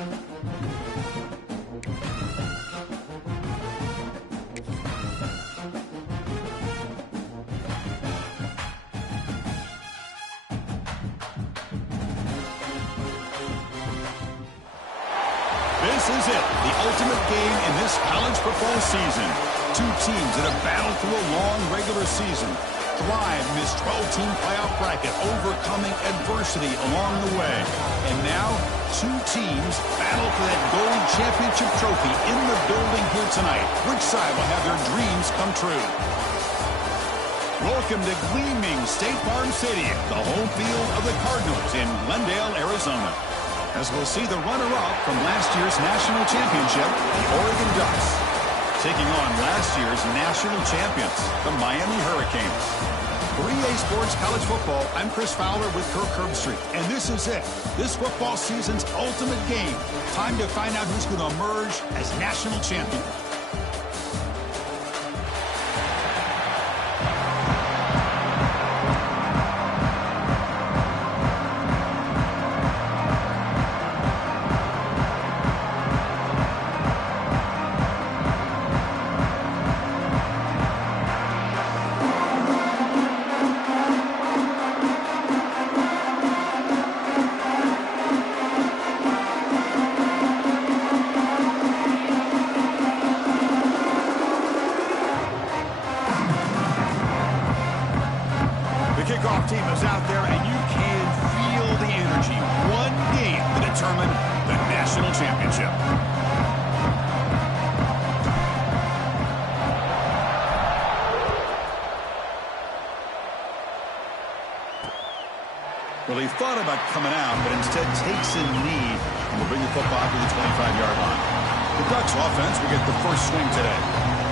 This is it, the ultimate game in this college football season. Two teams that have battled through a long regular season, thrive in this 12-team playoff bracket, overcoming adversity along the way. And now, two teams battle for that gold championship trophy in the building here tonight. Which side will have their dreams come true? Welcome to gleaming State Farm Stadium, the home field of the Cardinals in Glendale, Arizona. As we'll see the runner-up from last year's national championship, the Oregon Ducks, taking on last year's national champions, the Miami Hurricanes. For EA Sports College Football, I'm Chris Fowler with Kirk Herbstreit, and this is it, this football season's ultimate game. Time to find out who's going to emerge as national champion. Team is out there, and you can feel the energy. One game to determine the national championship. Well, he thought about coming out, but instead takes a knee and will bring the football to the 25-yard line. The Ducks offense will get the first swing today.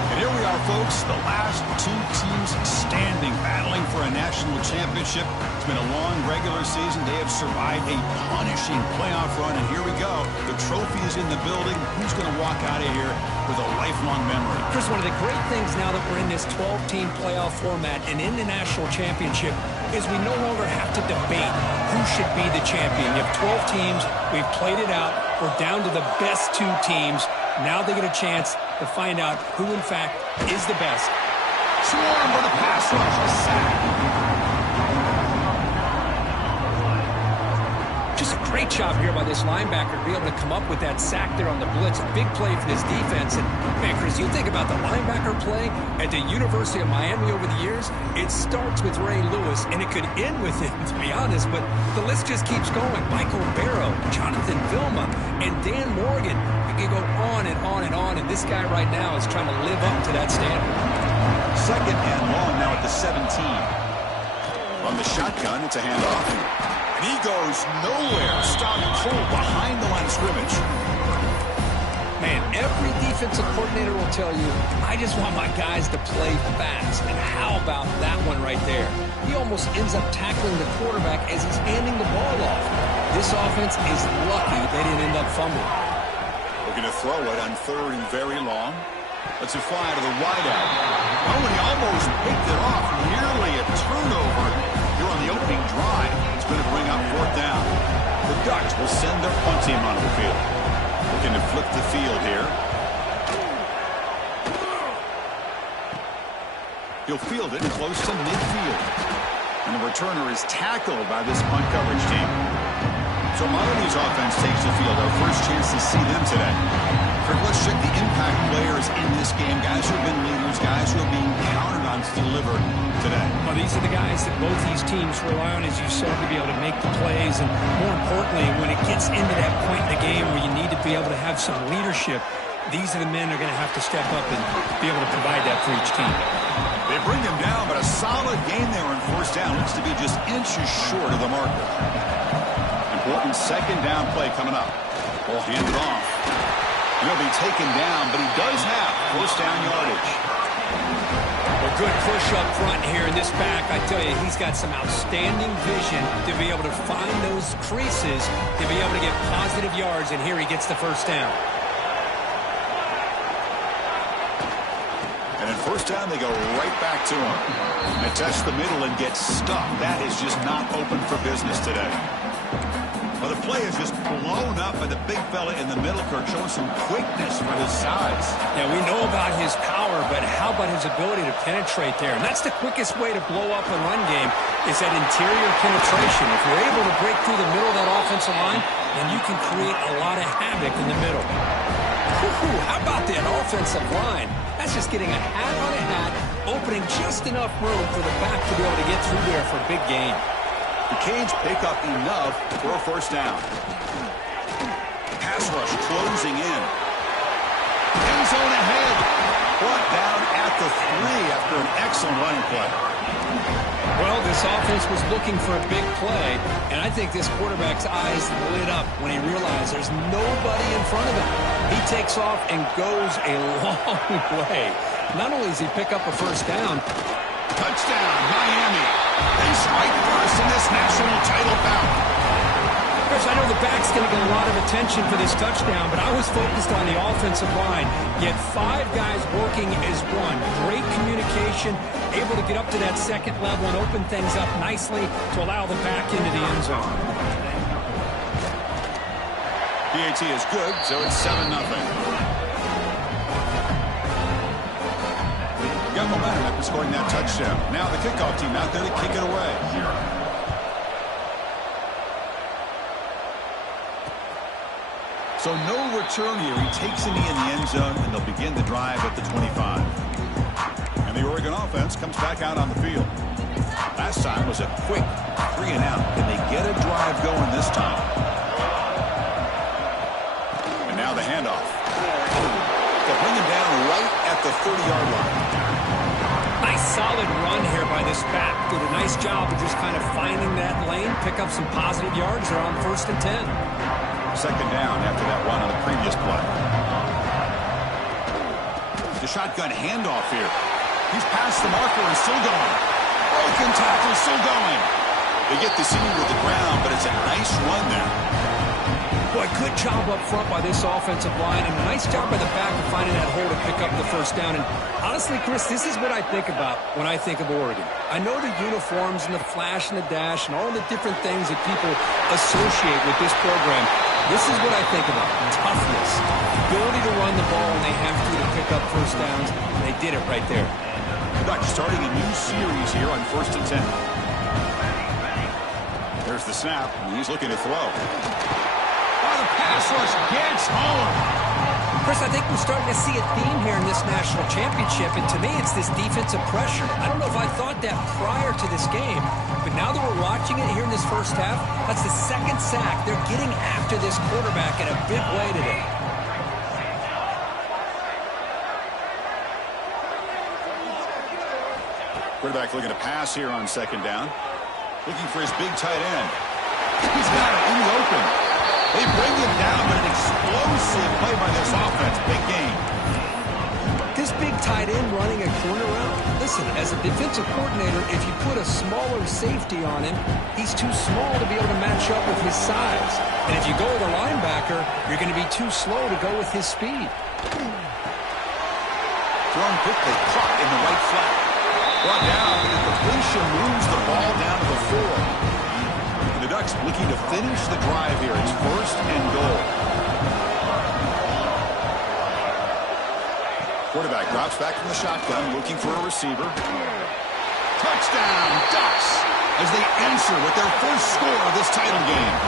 And here we are, folks, the last two teams standing, battling for a national championship. It's been a long regular season. They have survived a punishing playoff run, and here we go. The trophy is in the building. Who's going to walk out of here with a lifelong memory? Chris, one of the great things now that we're in this 12-team playoff format and in the national championship is we no longer have to debate who should be the champion. You have 12 teams. We've played it out. We're down to the best two teams. Now they get a chance to find out who, in fact, is the best. Swarm for the pass rush, a sack. Just a great job here by this linebacker to be able to come up with that sack there on the blitz. A big play for this defense. And, man, Chris, you think about the linebacker play at the University of Miami over the years, it starts with Ray Lewis, and it could end with him, to be honest. But the list just keeps going. Michael Barrow, Jonathan Vilma, and Dan Morgan. You can go on and on and on, and this guy right now is trying to live up to that standard. Second and long now at the 17. On the shotgun, it's a handoff. And he goes nowhere. Stopped cold behind the line of scrimmage. Man, every defensive coordinator will tell you, I just want my guys to play fast. And how about that one right there? He almost ends up tackling the quarterback as he's handing the ball off. This offense is lucky they didn't end up fumbling. Looking to throw it on third and very long. Let's it fly to the wideout. Oh, and he almost picked it off. Nearly a turnover here on the opening drive. It's going to bring up fourth down. The Ducks will send their punt team onto the field. Looking to flip the field here. He'll field it close to midfield. And the returner is tackled by this punt coverage team. So Miami's offense takes the field. Our first chance to see them today. Let's check the impact players in this game. Guys who have been leaders, guys who are being counted on to deliver today. Well, these are the guys that both these teams rely on, as you said, to be able to make the plays. And more importantly, when it gets into that point in the game where you need to be able to have some leadership, these are the men that are going to have to step up and be able to provide that for each team. They bring him down, but a solid game there on first down. Looks to be just inches short of the marker. Important second down play coming up. Ball handed off. He'll be taken down, but he does have first down yardage. A good push up front here in this back. I tell you, he's got some outstanding vision to be able to find those creases, to be able to get positive yards, and here he gets the first down. And at first down, they go right back to him. They test the middle and get stuck. That is just not open for business today. Well, the The play is just blown up by the big fella in the middle, Kirk, showing some quickness for his size. Yeah, we know about his power, but how about his ability to penetrate there? And that's the quickest way to blow up a run game is that interior penetration. If you're able to break through the middle of that offensive line, then you can create a lot of havoc in the middle. How about that offensive line? That's just getting a hat on a hat, opening just enough room for the back to be able to get through there for a big gain. The Canes pick up enough for a first down. Pass rush closing in. End zone ahead. Brought down at the 3 after an excellent running play. Well, this offense was looking for a big play, and I think this quarterback's eyes lit up when he realized there's nobody in front of him. He takes off and goes a long way. Not only does he pick up a first down, touchdown, Miami. They strike first in this national title bout. Chris, I know the back's going to get a lot of attention for this touchdown, but I was focused on the offensive line. Yet 5 guys working as one. Great communication, able to get up to that second level and open things up nicely to allow the back into the end zone. PAT is good, so it's 7-0. Got momentum after scoring that touchdown. Now the kickoff team out there to kick it away. So no return here. He takes it in the end zone, and they'll begin the drive at the 25. And the Oregon offense comes back out on the field. Last time was a quick 3 and out. Can they get a drive going this time? And now the handoff. They'll bring him down right at the 30-yard line. Nice solid run here by this back. Did a nice job of just kind of finding that lane, pick up some positive yards. They're on 1st and 10. Second down after that run on the previous play. The shotgun handoff here. He's past the marker and still going. Broken tackle, still going. They get the senior to the ground, but it's a nice run there. Boy, good job up front by this offensive line, and a nice job by the back of finding that hole to pick up the first down. And honestly, Chris, this is what I think about when I think of Oregon. I know the uniforms and the flash and the dash and all the different things that people associate with this program. This is what I think about. Toughness, ability to run the ball when they have to pick up first downs, and they did it right there. Ducks starting a new series here on 1st and 10. There's the snap, and he's looking to throw. The pass rush gets home. Chris, I think we're starting to see a theme here in this national championship, and to me it's this defensive pressure. I don't know if I thought that prior to this game, but now that we're watching it here in this first half, that's the 2nd sack. They're getting after this quarterback in a big way today. Quarterback looking to pass here on 2nd down. Looking for his big tight end. He's got it in the open. They bring him down, but an explosive play by this offense. Big game. This big tight end running a corner route, listen, as a defensive coordinator, if you put a smaller safety on him, he's too small to be able to match up with his size. And if you go with a linebacker, you're going to be too slow to go with his speed. Thrown quickly, caught in the right flat. Brought down, and the completion moves the ball down to the 4. The Ducks looking to finish the drive here. It's 1st and goal. Quarterback drops back from the shotgun, looking for a receiver. Touchdown, Ducks, as they answer with their first score of this title game.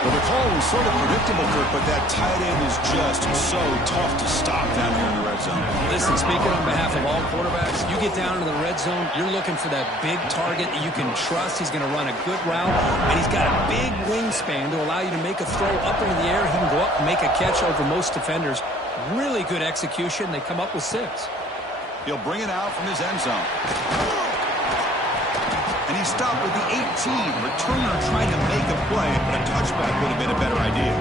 Well, the call was sort of predictable, Kirk, but that tight end is just so tough to stop down here in the red zone. Listen, speaking on behalf of all quarterbacks, you get down into the red zone, you're looking for that big target that you can trust. He's going to run a good route, and he's got a big wingspan to allow you to make a throw up into the air. He can go up and make a catch over most defenders. Really good execution. They come up with 6. He'll bring it out from his end zone. And he stopped with the 18. Returner trying to make a play, but a touchback would have been a better idea.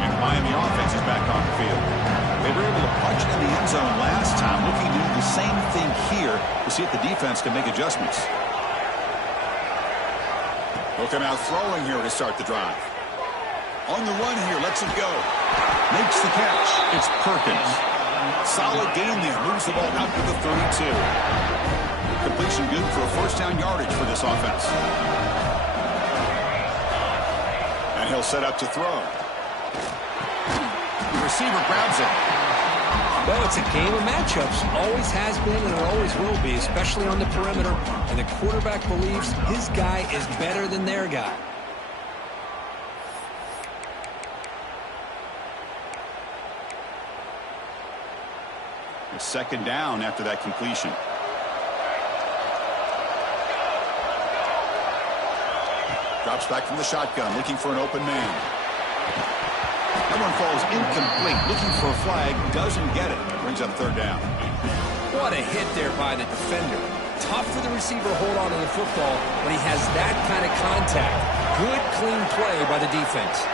And the Miami offense is back on the field. They were able to punch it in the end zone last time, looking to do the same thing here to see if the defense can make adjustments. They'll come out throwing here to start the drive. On the run here, lets it go. Makes the catch. It's Perkins. Solid gain there. Moves the ball out to the 32. Completion good for a first down yardage for this offense. he'll set up to throw. The receiver grabs it. Well, it's a game of matchups. Always has been and it always will be, especially on the perimeter. And the quarterback believes his guy is better than their guy. A second down after that completion. Drops back from the shotgun, looking for an open man. That one falls incomplete, looking for a flag, doesn't get it. Brings up third down. What a hit there by the defender. Tough for the receiver to hold on to the football when he has that kind of contact. Good, clean play by the defense.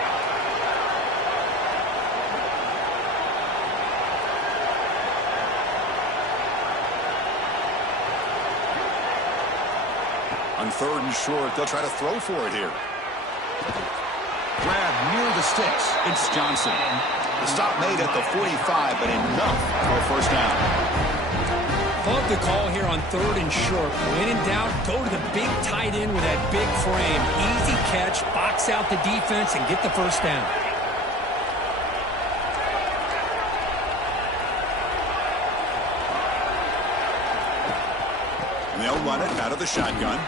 On third and short, they'll try to throw for it here. Grab near the sticks. It's Johnson. The stop made at the 45, but enough for a first down. Love the call here on third and short. When in doubt, go to the big tight end with that big frame. Easy catch, box out the defense, and get the first down. And they'll run it out of the shotgun.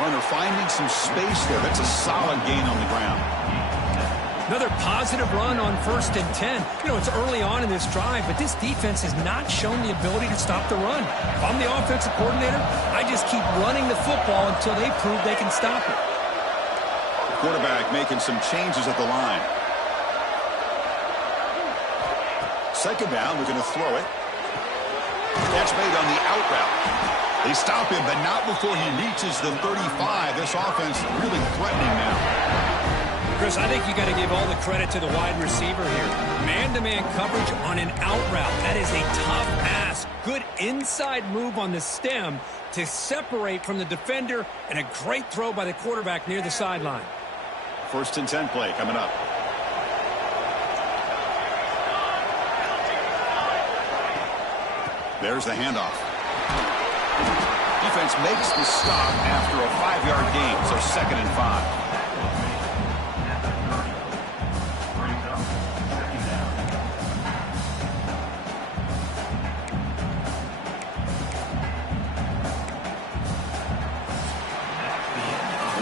Runner finding some space there. That's a solid gain on the ground. Another positive run on 1st and 10. You know, it's early on in this drive, but this defense has not shown the ability to stop the run. If I'm the offensive coordinator, I just keep running the football until they prove they can stop it. The quarterback making some changes at the line. Second down, we're going to throw it. Catch made on the out route. They stop him, but not before he reaches the 35. This offense really threatening now. Chris, I think you got to give all the credit to the wide receiver here. Man-to-man coverage on an out route. That is a tough ask. Good inside move on the stem to separate from the defender, and a great throw by the quarterback near the sideline. 1st and 10 play coming up. There's the handoff. Defense makes the stop after a 5-yard gain, so 2nd and 5.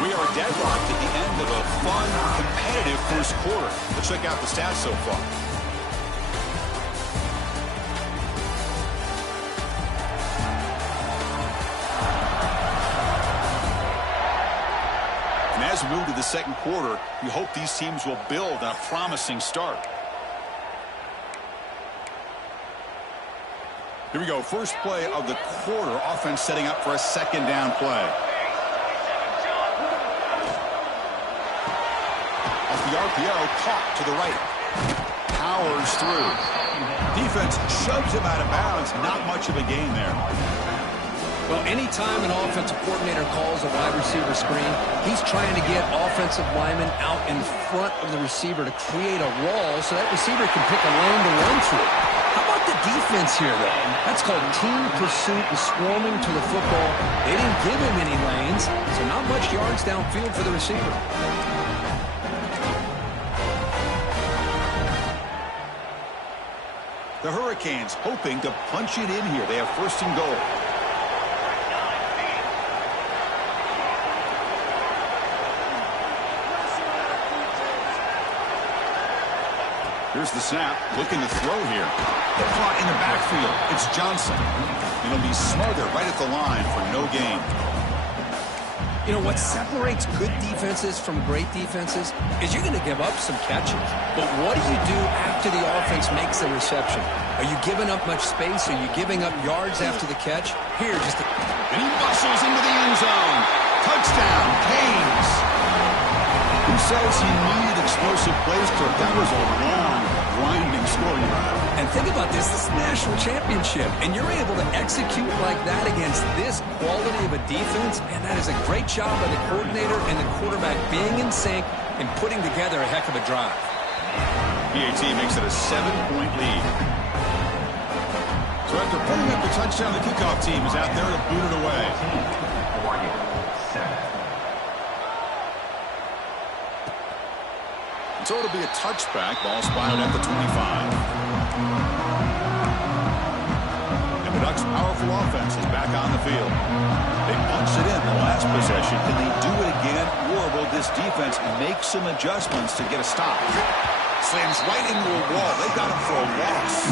We are deadlocked at the end of a fun, competitive first quarter. Let's check out the stats so far. As we move to the second quarter, we hope these teams will build on a promising start. Here we go. First play of the quarter. Offense setting up for a second down play. Off the RPO, caught to the right. Powers through. Defense shoves him out of bounds. Not much of a gain there. Well, anytime an offensive coordinator calls a wide receiver screen, he's trying to get offensive linemen out in front of the receiver to create a wall so that receiver can pick a lane to run through. How about the defense here, though? That's called team pursuit and swarming to the football. They didn't give him any lanes, so not much yards downfield for the receiver. The Hurricanes hoping to punch it in here. They have 1st and goal. Here's the snap, looking to throw here. They're caught in the backfield. It's Johnson. It'll be smothered right at the line for no gain. You know, what separates good defenses from great defenses is you're going to give up some catches. But what do you do after the offense makes the reception? Are you giving up much space? Are you giving up yards after the catch? Here, just a... And he bustles into the end zone. Touchdown, Canes. Who says he needed explosive plays? That was a long, grinding scoring drive. And think about this. This is a national championship, and you're able to execute like that against this quality of a defense, and that is a great job by the coordinator and the quarterback being in sync and putting together a heck of a drive. PAT makes it a 7-point lead. So after putting up the touchdown, the kickoff team is out there to boot it away. So it'll be a touchback. Ball spotted at the 25. And the Ducks' powerful offense is back on the field. They punched it in the last possession. Can they do it again, or will this defense make some adjustments to get a stop? Slams right into a wall. They got him for a loss.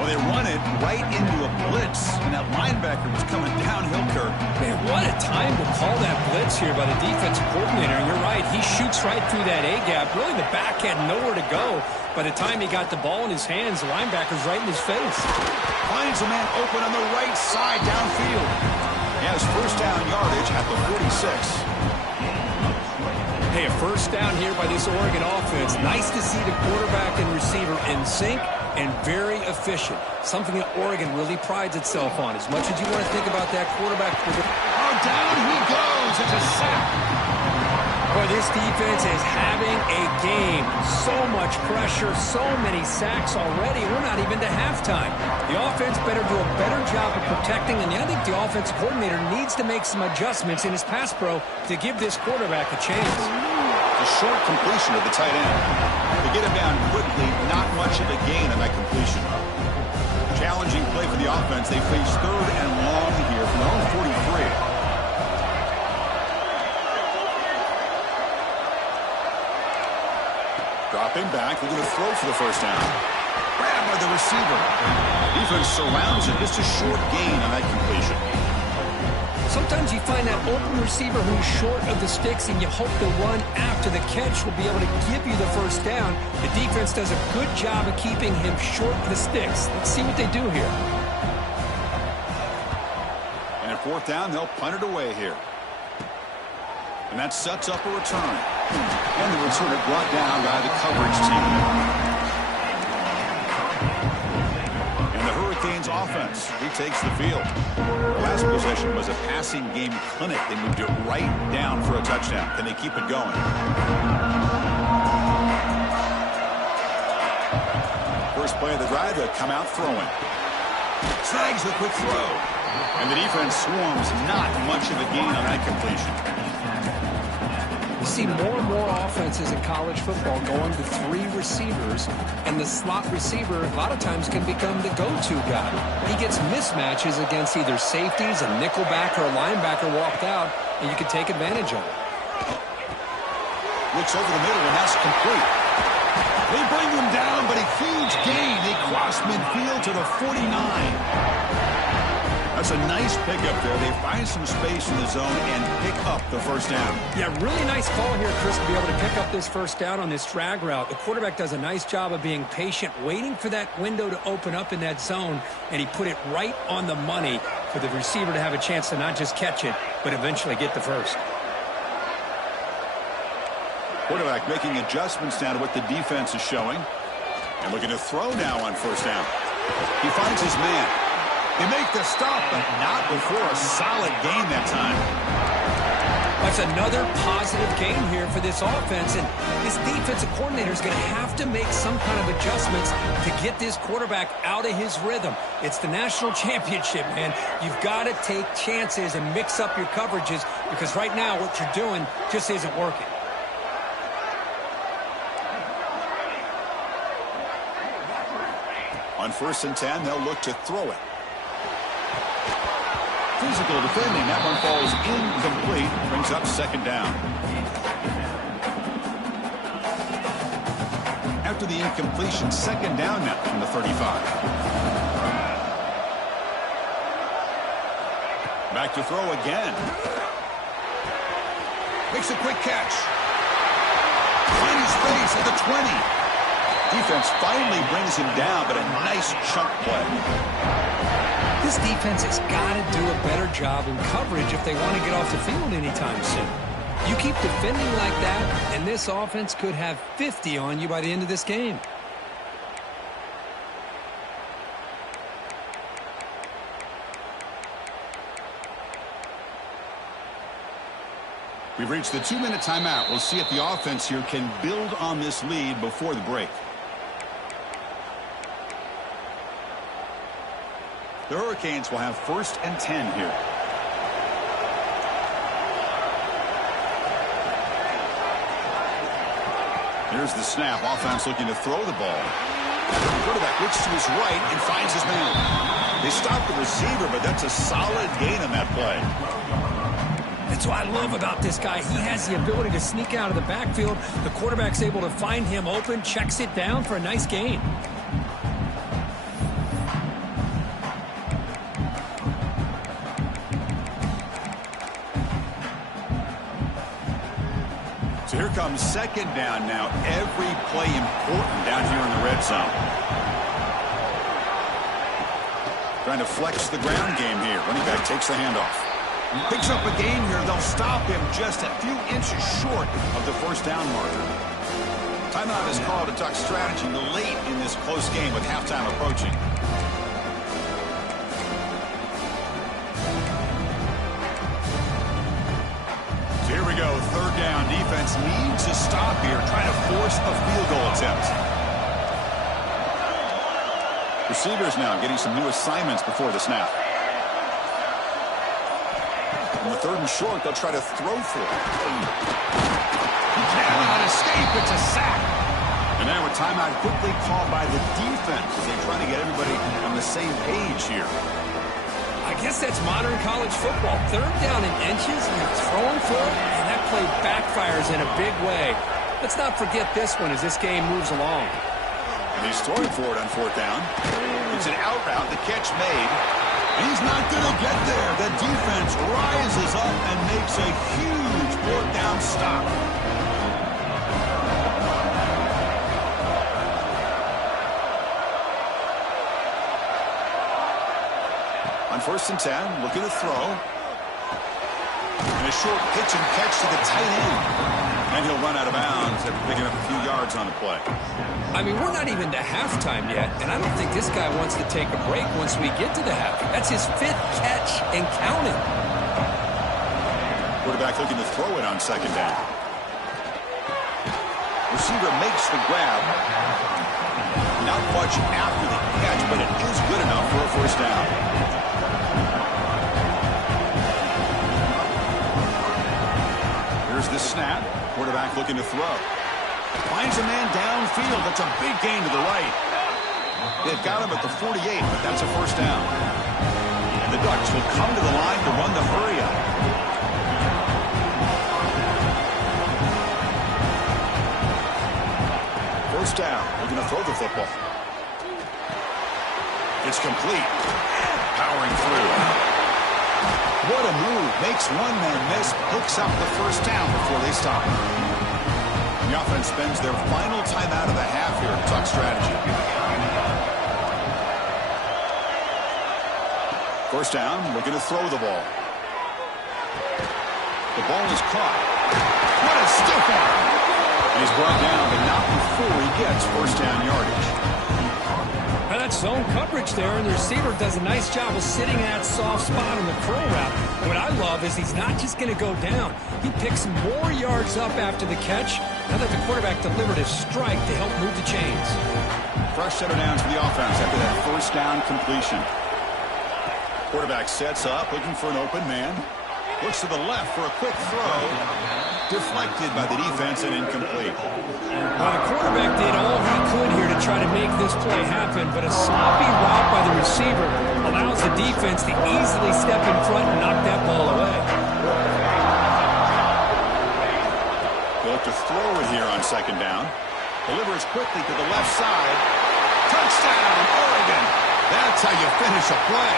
Well, they run it right into a blitz, and that linebacker was coming downhill, Kirk. Man, what a time to call that blitz here by the defensive coordinator. And you're right, he shoots right through that A-gap. Really, the back had nowhere to go. By the time he got the ball in his hands, the linebacker's right in his face. Finds a man open on the right side downfield. He has first down yardage at the 46. Hey, a first down here by this Oregon offense. Nice to see the quarterback and receiver in sync and very efficient. Something that Oregon really prides itself on. As much as you want to think about that quarterback. Oh, down he goes. It's a sack. Boy, this defense is having a game. So much pressure, so many sacks already. We're not even to halftime. The offense better do a better job of protecting, and I think the offensive coordinator needs to make some adjustments in his pass pro to give this quarterback a chance. A short completion of the tight end. They get him down quickly, not much of a gain on that completion. Challenging play for the offense. They face third and long here from their own 43. Dropping back, they're going to throw for the first down. Grabbed by the receiver. Defense surrounds it. Just a short gain on that completion. Sometimes you find that open receiver who's short of the sticks, and you hope the run after the catch will be able to give you the first down. The defense does a good job of keeping him short of the sticks. Let's see what they do here. And at fourth down, they'll punt it away here. And that sets up a return. And the returner brought down by the coverage team. And the Hurricanes offense retakes the field. The last possession was a passing game clinic. They moved it right down for a touchdown. Can they keep it going? First play of the drive, they'll come out throwing. Snags the quick throw. And the defense swarms not much of a gain on that completion. You see more and more offenses in college football going to three receivers, and the slot receiver a lot of times can become the go-to guy. He gets mismatches against either safeties, a nickelback, or a linebacker walked out, and you can take advantage of it. Looks over the middle, and that's complete. They bring him down, but a huge gain. They cross midfield to the 49. That's a nice pickup there. They find some space in the zone and pick up the first down. Yeah, really nice call here, Chris, to be able to pick up this first down on this drag route. The quarterback does a nice job of being patient, waiting for that window to open up in that zone, and he put it right on the money for the receiver to have a chance to not just catch it, but eventually get the first. Quarterback making adjustments now to what the defense is showing. And looking to throw now on first down. He finds his man. They make the stop, but not before a solid gain that time. That's another positive gain here for this offense, and this defensive coordinator is going to have to make some kind of adjustments to get this quarterback out of his rhythm. It's the national championship, man. You've got to take chances and mix up your coverages, because right now what you're doing just isn't working. On 1st and 10, they'll look to throw it. Physical defending. That one falls incomplete. Brings up second down. After the incompletion, second down now from the 35. Back to throw again. Makes a quick catch. Finding space at the 20. Defense finally brings him down, but a nice chunk play. This defense has got to do a better job in coverage if they want to get off the field anytime soon. You keep defending like that, and this offense could have 50 on you by the end of this game. We've reached the 2-minute timeout. We'll see if the offense here can build on this lead before the break. The Hurricanes will have 1st and 10 here. Here's the snap. Offense looking to throw the ball. The quarterback looks to his right and finds his man. They stop the receiver, but that's a solid gain on that play. That's what I love about this guy. He has the ability to sneak out of the backfield. The quarterback's able to find him open, checks it down for a nice gain. So here comes second down now. Every play important down here in the red zone. Trying to flex the ground game here. Running back takes the handoff. Picks up a gain here. They'll stop him just a few inches short of the first down marker. Timeout is called to talk strategy late in this close game with halftime approaching. So here we go. Third down. Defense needs a stop here. Trying to force a field goal attempt. Receivers now getting some new assignments before the snap. On the third and short, they'll try to throw for it. He cannot escape. It's a sack. And now a timeout quickly called by the defense as they try to get everybody on the same page here. I guess that's modern college football. Third down in inches, and you're throwing for it, and that play backfires in a big way. Let's not forget this one as this game moves along. And he's throwing for it on fourth down. It's an out route. The catch made. And he's not going to get there. The defense rises up and makes a huge fourth down stop. On 1st and 10, looking to throw. And a short pitch and catch to the tight end. And he'll run out of bounds after picking up a few yards on the play. I mean, we're not even to halftime yet, and I don't think this guy wants to take a break once we get to the half. That's his 5th catch and counting. Quarterback looking to throw it on second down. Receiver makes the grab. Not much after the catch, but it is good enough for a first down. Here's the snap. Quarterback looking to throw. Finds a man downfield. That's a big gain to the right. They've got him at the 48, but that's a first down. And the Ducks will come to the line to run the hurry up. First down. Looking to throw the football. It's complete. Powering through. What a move. Makes one man miss. Hooks up the first down before they stop. The offense spends their final timeout of the half here to talk strategy. First down, looking to throw the ball. The ball is caught. What a stiff arm. And he's brought down, but not before he gets first down yardage. Now that's zone coverage there, and the receiver does a nice job of sitting in that soft spot on the curl route. What I love is he's not just going to go down. He picks more yards up after the catch now that the quarterback delivered his strike to help move the chains. Fresh set of downs for the offense after that first down completion. Quarterback sets up, looking for an open man. Looks to the left for a quick throw. Deflected by the defense and incomplete. Well, the quarterback did all he could here to try to make this play happen, but a sloppy route by the receiver allows the defense to easily step in front and knock that ball away. They'll have to throw it here on second down. Delivers quickly to the left side. Touchdown, Oregon. That's how you finish a play.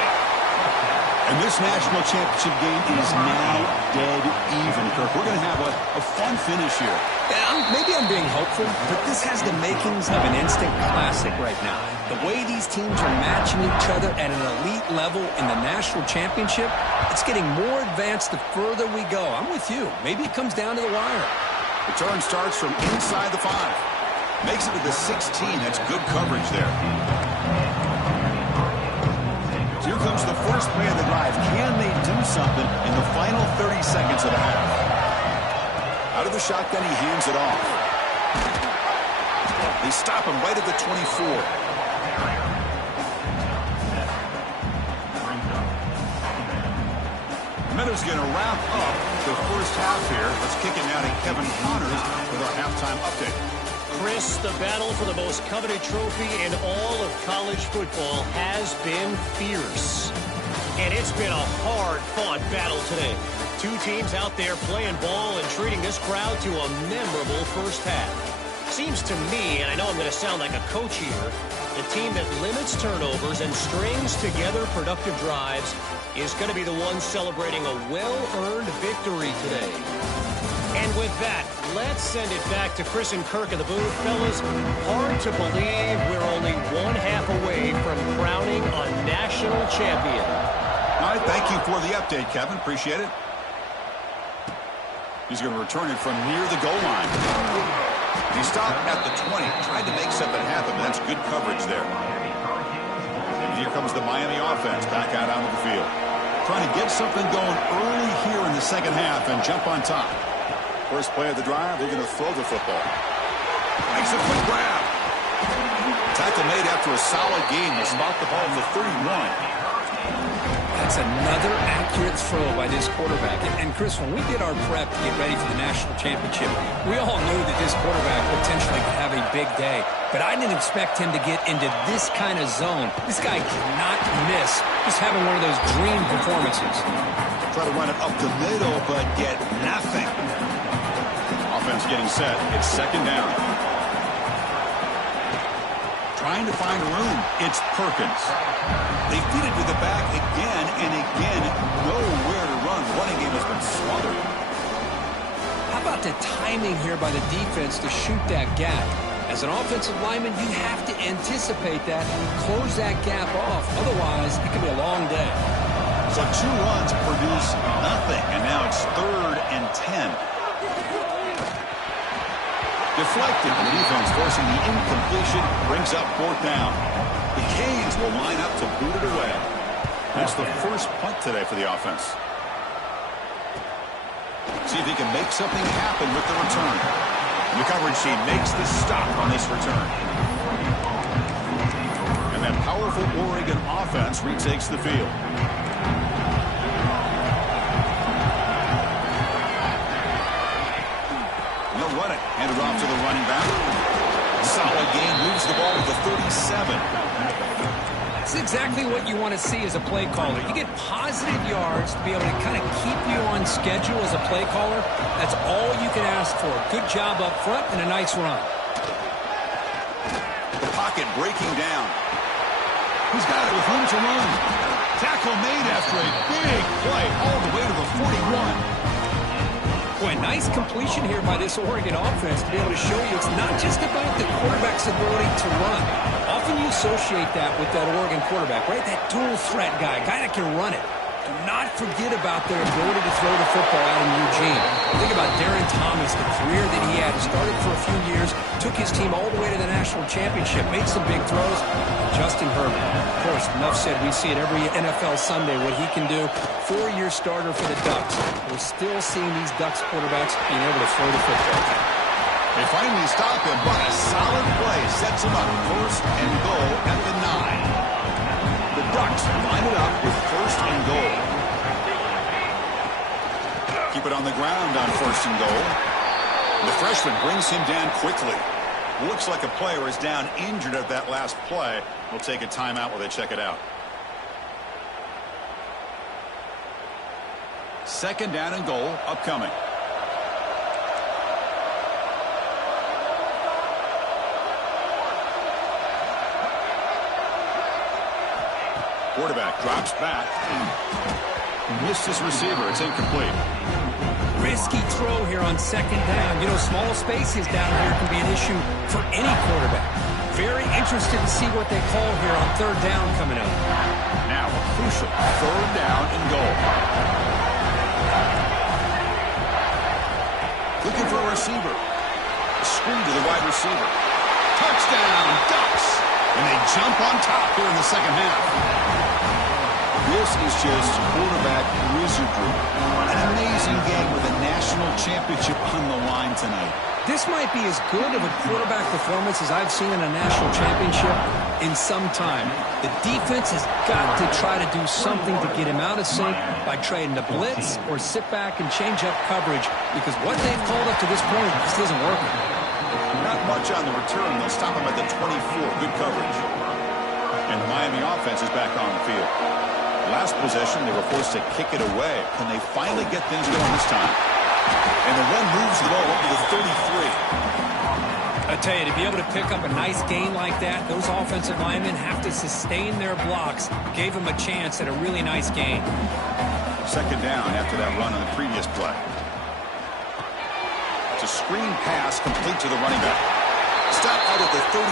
And this national championship game is now dead even, Kirk. We're going to have a fun finish here. Yeah, maybe I'm being hopeful, but this has the makings of an instant classic right now. The way these teams are matching each other at an elite level in the national championship, it's getting more advanced the further we go. I'm with you. Maybe it comes down to the wire. Return starts from inside the 5. Makes it to the 16. That's good coverage there. Here comes the first play of the drive. Can they do something in the final 30 seconds of the half? Out of the shotgun, he hands it off. They stop him right at the 24. Meadows going to wrap up the first half here. Let's kick it now to Kevin Connors with our halftime update. Chris, the battle for the most coveted trophy in all of college football has been fierce. And it's been a hard-fought battle today. Two teams out there playing ball and treating this crowd to a memorable first half. Seems to me, and I know I'm going to sound like a coach here, the team that limits turnovers and strings together productive drives is going to be the one celebrating a well-earned victory today. And with that, let's send it back to Chris and Kirk in the booth. Fellas, hard to believe we're only one half away from crowning a national champion. All right, thank you for the update, Kevin. Appreciate it. He's going to return it from near the goal line. He stopped at the 20, tried to make something happen, but that's good coverage there. And here comes the Miami offense back out onto the field. Trying to get something going early here in the second half and jump on top. First play of the drive, they're going to throw the football. Makes a quick grab. Tackle made after a solid gain. They'll spot the ball at the 31. That's another accurate throw by this quarterback. And Chris, when we did our prep to get ready for the national championship, we all knew that this quarterback potentially could have a big day. But I didn't expect him to get into this kind of zone. This guy cannot miss. Just having one of those dream performances. Try to run it up the middle, but get nothing. Offense getting set. It's second down. Trying to find room. It's Perkins. They feed it to the back again and again. Nowhere to run. Running game has been smothered. How about the timing here by the defense to shoot that gap? As an offensive lineman, you have to anticipate that and close that gap off. Otherwise, it could be a long day. So 2 runs produce nothing, and now it's 3rd and 10. Deflected. The defense forcing the incompletion, brings up 4th down. The Canes will line up to boot it away. That's the first punt today for the offense. See if he can make something happen with the return. The coverage team makes the stop on this return. And that powerful Oregon offense retakes the field. They'll run it. Handed off to the running back. Solid gain, moves the ball to the 37. That's exactly what you want to see as a play caller. You get positive yards to be able to kind of keep you on schedule as a play caller. That's all you can ask for. Good job up front and a nice run. The pocket breaking down. He's got it with room to run. Tackle made after a big play all the way to the 41. Boy, nice completion here by this Oregon offense to be able to show you it's not just about the quarterback's ability to run. Often you associate that with that Oregon quarterback, right? That dual threat guy that can run it. Do not forget about their ability to throw the football out in Eugene. Think about Darren Thomas, the career that he had. Started for a few years, took his team all the way to the national championship, made some big throws. Justin Herbert, of course, enough said, we see it every NFL Sunday what he can do. 4-year starter for the Ducks. We're still seeing these Ducks quarterbacks being able to throw the football. They finally stop him, but a solid play sets him up. 1st and goal at the 9. The Ducks line it up with 1st and goal. Keep it on the ground on 1st and goal. The freshman brings him down quickly. Looks like a player is down injured at that last play. We'll take a timeout while they check it out. 2nd down and goal upcoming. Quarterback drops back. Missed his receiver. It's incomplete. Risky throw here on 2nd down. You know, small spaces down here can be an issue for any quarterback. Very interested to see what they call here on 3rd down coming up. Now a crucial 3rd down and goal. Looking for a receiver. Screen to the wide receiver. Touchdown, Ducks! And they jump on top here in the second half. This is just quarterback wizardry. An amazing game with a national championship on the line tonight. This might be as good of a quarterback performance as I've seen in a national championship in some time. The defense has got to try to do something to get him out of sync by trading the blitz or sit back and change up coverage, because what they've called up to this point just isn't working. Not much on the return. They'll stop him at the 24. Good coverage. And the Miami offense is back on the field. Last possession, they were forced to kick it away. Can they finally get things going this time? And the run moves the ball up to the 33. I tell you, to be able to pick up a nice gain like that, those offensive linemen have to sustain their blocks. Gave them a chance at a really nice gain. Second down after that run on the previous play. It's a screen pass complete to the running back. Stop out at the 39,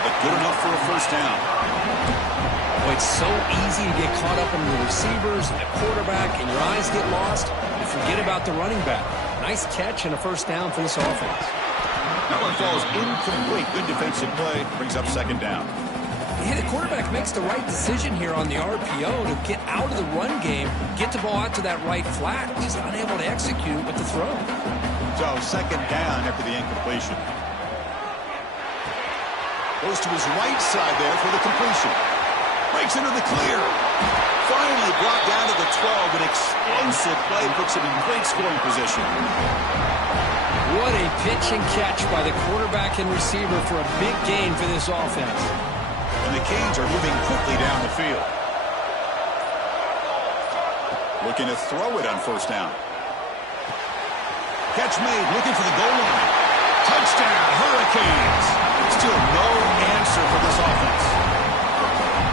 but good enough for a first down. Well, it's so easy to get caught up in the receivers and the quarterback, and your eyes get lost. You forget about the running back. Nice catch and a first down for this offense. That one falls incomplete. Good defensive play. Brings up second down. Yeah, the quarterback makes the right decision here on the RPO to get out of the run game, get the ball out to that right flat. Just unable to execute with the throw. So second down after the incompletion. Goes to his right side there for the completion. Breaks into the clear. Finally brought down to the 12. An explosive play puts him in great scoring position. What a pitch and catch by the quarterback and receiver for a big gain for this offense. And the Canes are moving quickly down the field. Looking to throw it on first down. Catch made, looking for the goal line. Touchdown, Hurricanes. Still no answer for this offense.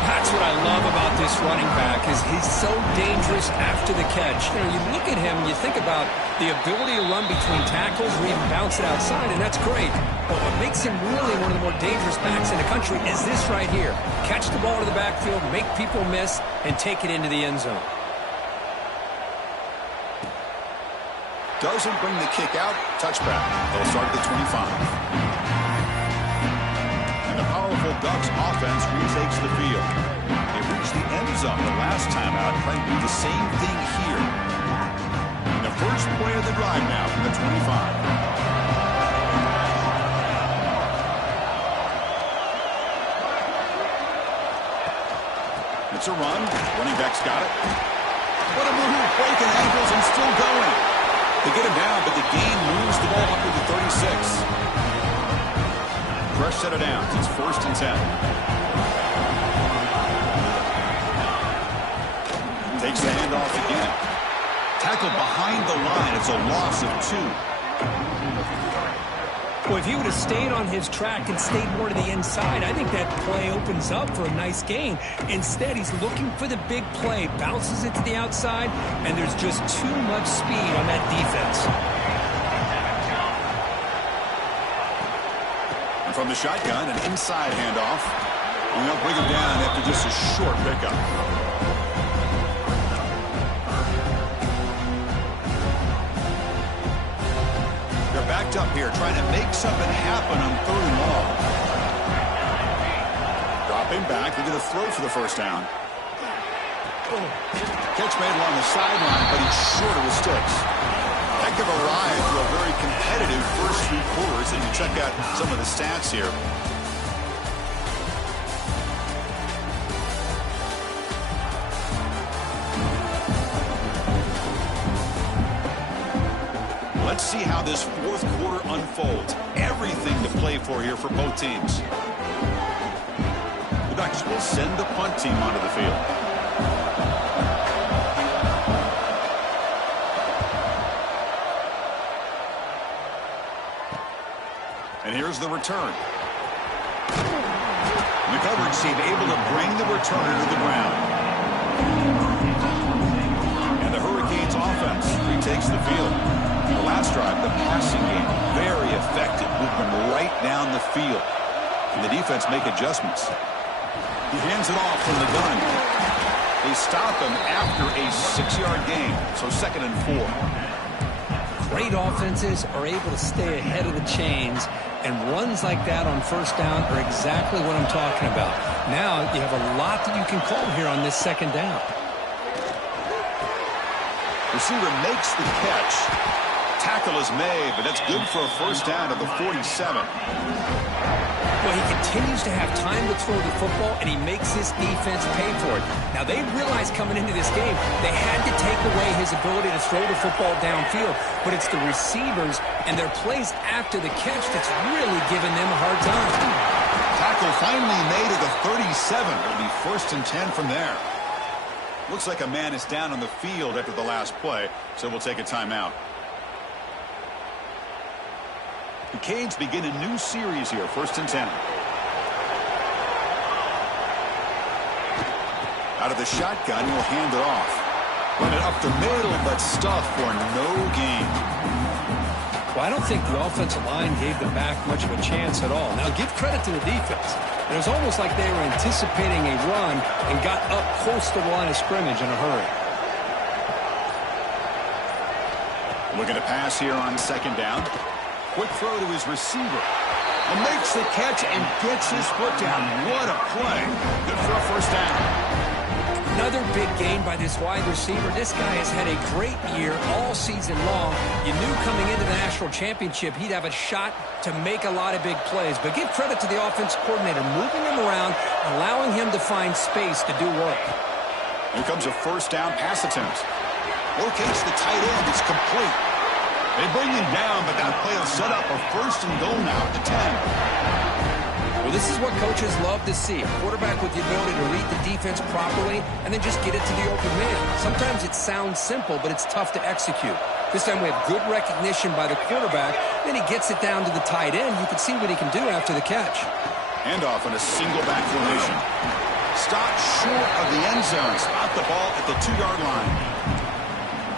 That's what I love about this running back, is he's so dangerous after the catch. You know, you look at him and you think about the ability to run between tackles or even bounce it outside, and that's great. But what makes him really one of the more dangerous backs in the country is this right here. Catch the ball to the backfield, make people miss, and take it into the end zone. Doesn't bring the kick out. Touchback. They'll start at the 25. And the powerful Ducks offense retakes the field. They reached the end zone the last time out, trying to do the same thing here. And the first play of the drive now from the 25. It's a run. Running back's got it. What a move. Breaking ankles and still going. They get him down, but the gain moves the ball up to the 36. Fresh set of downs. It's 1st and 10. Takes the handoff again. Tackled behind the line. It's a loss of 2. Well, if he would have stayed on his track and stayed more to the inside, I think that play opens up for a nice gain. Instead, he's looking for the big play, bounces it to the outside, and there's just too much speed on that defense. And from the shotgun, an inside handoff. And they'll bring him down after just a short pickup. Backed up here, trying to make something happen on 3rd and long. Dropping back, they're going to throw for the first down. Catch made along the sideline, but he's short of the sticks. Heck of a ride through a very competitive first few quarters, and you check out some of the stats here. Let's see how this 4th quarter unfolds. Everything to play for here for both teams. The Ducks will send the punt team onto the field. And here's the return. And the coverage team able to bring the returner to the ground. And the Hurricanes offense retakes the field. The last drive, the passing game, very effective. Moving right down the field. And the defense make adjustments. He hands it off from the gun. They stop him after a 6-yard gain. So 2nd and 4. Great offenses are able to stay ahead of the chains, and runs like that on first down are exactly what I'm talking about. Now you have a lot that you can call here on this 2nd down. Receiver makes the catch. Tackle is made, but that's good for a first down at the 47. Well, he continues to have time to throw the football, and he makes his defense pay for it. Now, they realized coming into this game they had to take away his ability to throw the football downfield, but it's the receivers and their plays after the catch that's really giving them a hard time. Tackle finally made at the 37. It'll be 1st and 10 from there. Looks like a man is down on the field after the last play, so we'll take a timeout. The Canes begin a new series here, 1st and 10. Out of the shotgun, he'll hand it off. Run it up the middle, but stuff for no gain. Well, I don't think the offensive line gave them back much of a chance at all. Now, give credit to the defense. It was almost like they were anticipating a run and got up close to the line of scrimmage in a hurry. Looking to pass here on 2nd down. Quick throw to his receiver. And makes the catch and gets his foot down. What a play. Good for a 1st down. Another big gain by this wide receiver. This guy has had a great year all season long. You knew coming into the national championship he'd have a shot to make a lot of big plays. But give credit to the offense coordinator, moving him around, allowing him to find space to do work. Here comes a 1st down pass attempt. Locates the tight end. It's complete. They bring him down, but that play will set up a 1st and goal now at the 10. Well, this is what coaches love to see. A quarterback with the ability to read the defense properly and then just get it to the open man. Sometimes it sounds simple, but it's tough to execute. This time we have good recognition by the quarterback. Then he gets it down to the tight end. You can see what he can do after the catch. Handoff in a single back formation. Stopped short of the end zone. Spot the ball at the 2-yard line.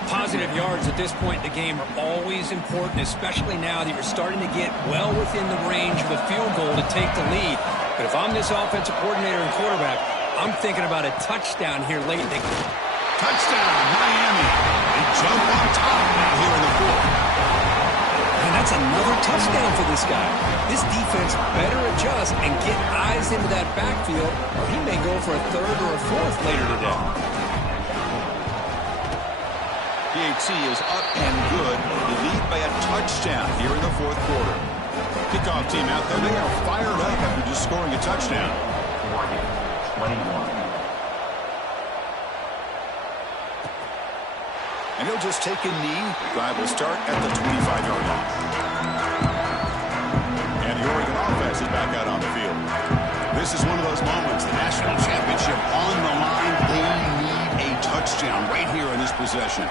Positive yards at this point in the game are always important, especially now that you're starting to get well within the range of a field goal to take the lead. But if I'm this offensive coordinator and quarterback, I'm thinking about a touchdown here late in the game. Touchdown, Miami. They jump on top now here in the 4th. And that's another touchdown for this guy. This defense better adjust and get eyes into that backfield, or he may go for a 3rd or a 4th later today. PAT is up and good. They lead by a touchdown here in the 4th quarter. Kickoff team out there. They are fired up after just scoring a touchdown. 21. And he'll just take a knee. Drive will start at the 25-yard line. And the Oregon offense is back out on the field. This is one of those moments. The national championship on the line. They need a touchdown right here in this possession.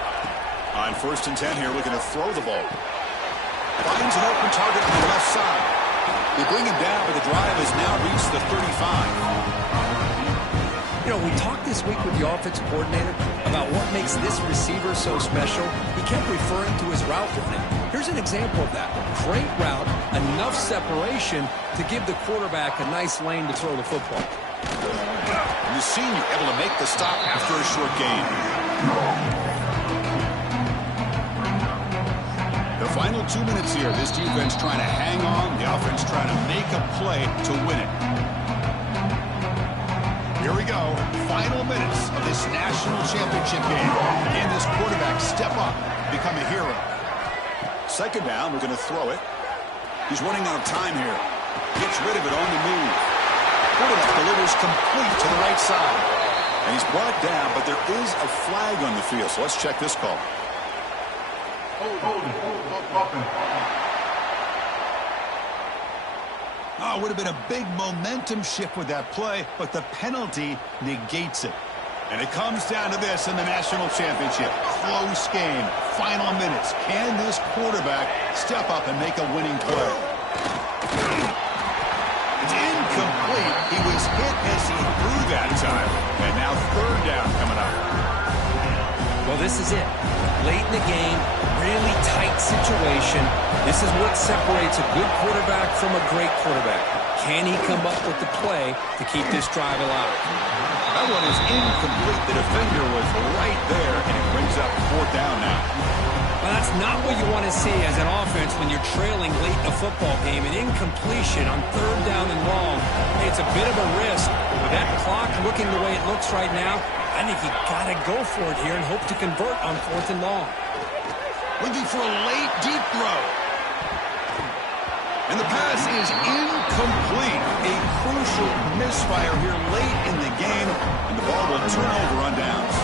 On 1st and 10 here, looking to throw the ball. Finds an open target on the left side. They bring him down, but the drive has now reached the 35. You know, we talked this week with the offensive coordinator about what makes this receiver so special. He kept referring to his route running. Here's an example of that. Great route, enough separation to give the quarterback a nice lane to throw the football. And the senior able to make the stop after a short gain. The final 2 minutes here. This defense trying to hang on. The offense trying to make a play to win it. Here we go. Final minutes of this national championship game. Can this quarterback step up, become a hero? 2nd down. We're going to throw it. He's running out of time here. Gets rid of it on the move. Quarterback delivers complete to the right side. And he's brought down, but there is a flag on the field. So let's check this call. Oh, it would have been a big momentum shift with that play, but the penalty negates it. And it comes down to this in the national championship. Close game, final minutes. Can this quarterback step up and make a winning play? It's incomplete. He was hit as he threw that time. And now 3rd down coming up. Well, this is it. Late in the game, really tight situation. This is what separates a good quarterback from a great quarterback. Can he come up with the play to keep this drive alive? That one is incomplete. The defender was right there, and it brings up 4th down now. Well, that's not what you want to see as an offense when you're trailing late in a football game. An incompletion on 3rd down and long. It's a bit of a risk. With that clock looking the way it looks right now, I think you got to go for it here and hope to convert on 4th and long. Looking for a late deep throw. And the pass is incomplete. A crucial misfire here late in the game, and the ball will turn over on downs.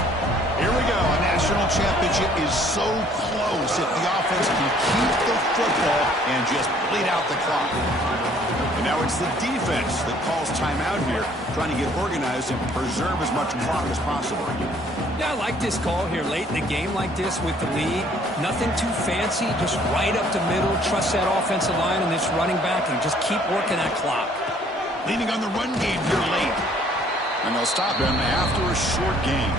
Here we go. A national championship is so close if the offense can keep the football and just bleed out the clock. And now it's the defense that calls timeout here, trying to get organized and preserve as much clock as possible. Yeah, I like this call here late in the game like this with the lead. Nothing too fancy, just right up the middle. Trust that offensive line and this running back and just keep working that clock. Leaning on the run game here late. And they'll stop him after a short game.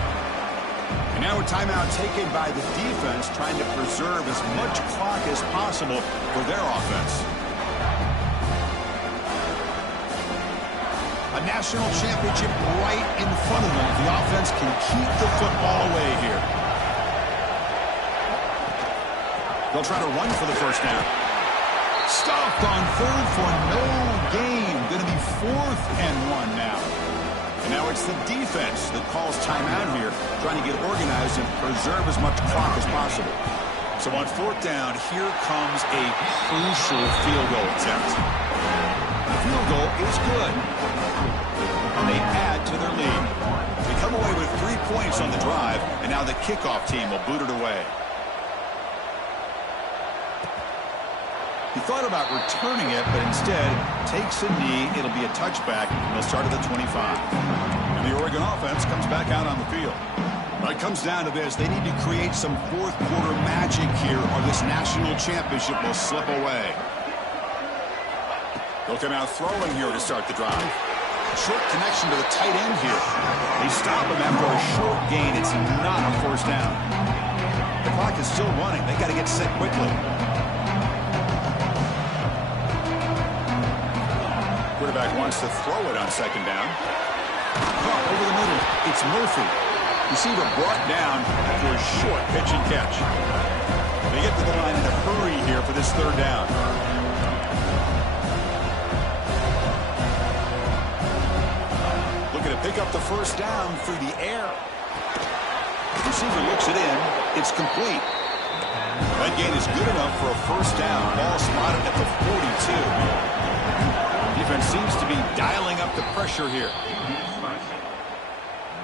And now a timeout taken by the defense, trying to preserve as much clock as possible for their offense. A national championship right in front of them. The offense can keep the football away here. They'll try to run for the first down. Stopped on third for no gain. Going to be 4th and 1 now. And now it's the defense that calls timeout here, trying to get organized and preserve as much clock as possible. So on 4th down, here comes a crucial field goal attempt. The field goal is good. And they add to their lead. They come away with 3 points on the drive, and now the kickoff team will boot it away. He thought about returning it, but instead takes a knee. It'll be a touchback. They'll start at the 25. And the Oregon offense comes back out on the field. Well, it comes down to this. They need to create some fourth-quarter magic here, or this national championship will slip away. They'll come out throwing here to start the drive. Short connection to the tight end here. They stop him after a short gain. It's not a first down. The clock is still running. They got to get set quickly. Quarterback wants to throw it on 2nd down. Caught over the middle. It's Murphy. Receiver brought down after a short pitch and catch. They get to the line in a hurry here for this 3rd down. Looking to pick up the first down through the air. Receiver looks it in. It's complete. That gain is good enough for a first down. Ball spotted at the 42. Defense seems to be dialing up the pressure here.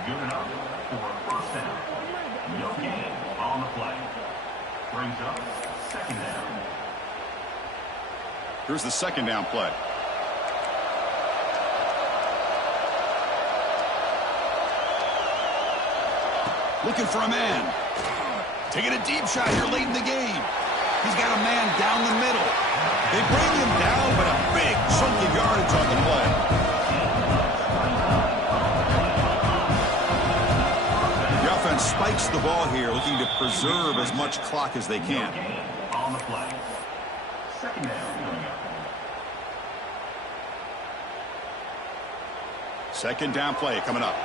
Good enough for a first down. No gain on the play. Brings up 2nd down. Here's the 2nd down play. Looking for a man. Taking a deep shot here late in the game. He's got a man down the middle. They bring him down, but a big chunk of yardage on the play. The offense spikes the ball here, looking to preserve as much clock as they can. On the play. 2nd down. 2nd down play coming up.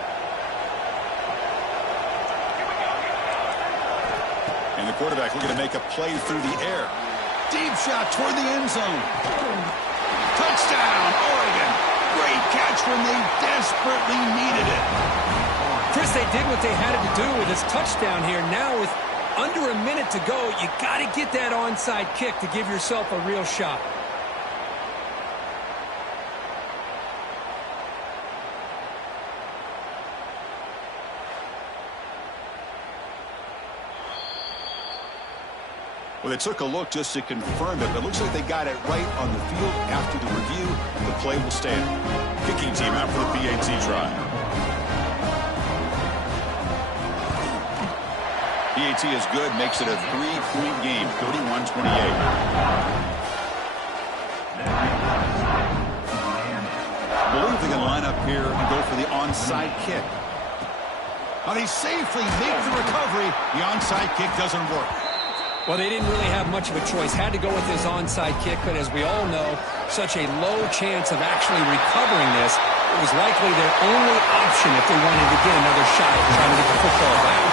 And the quarterback looking to make a play through the air. Deep shot toward the end zone. Touchdown, Oregon. Great catch when they desperately needed it. Chris, they did what they had to do with this touchdown here. Now with under a minute to go, you got to get that onside kick to give yourself a real shot. Well, they took a look just to confirm it, but it looks like they got it right on the field. After the review, the play will stand. Kicking team out for the PAT try. PAT is good, makes it a 3-point game, 31-28. I believe they're going to line up here and go for the onside kick. Now they safely make the recovery. The onside kick doesn't work. Well, they didn't really have much of a choice. Had to go with this onside kick, but as we all know, such a low chance of actually recovering this. It was likely their only option if they wanted to get another shot at trying to get the football back.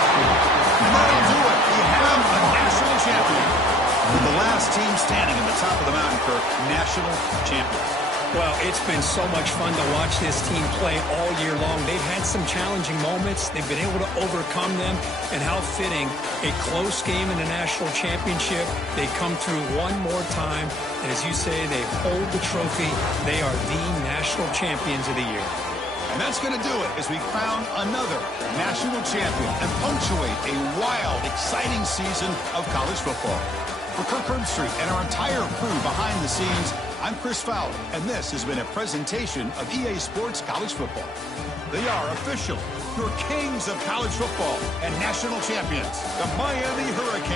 And that'll do it. We have a national champion. With the last team standing at the top of the mountain, Kirk, national champions. Well, it's been so much fun to watch this team play all year long. They've had some challenging moments. They've been able to overcome them. And how fitting, a close game in the national championship. They come through one more time. And as you say, they hold the trophy. They are the national National Champions of the Year. And that's going to do it as we crown another national champion and punctuate a wild, exciting season of college football. For Kirk Herbstreit and our entire crew behind the scenes, I'm Chris Fowler, and this has been a presentation of EA Sports College Football. They are official, your kings of college football and national champions, the Miami Hurricanes.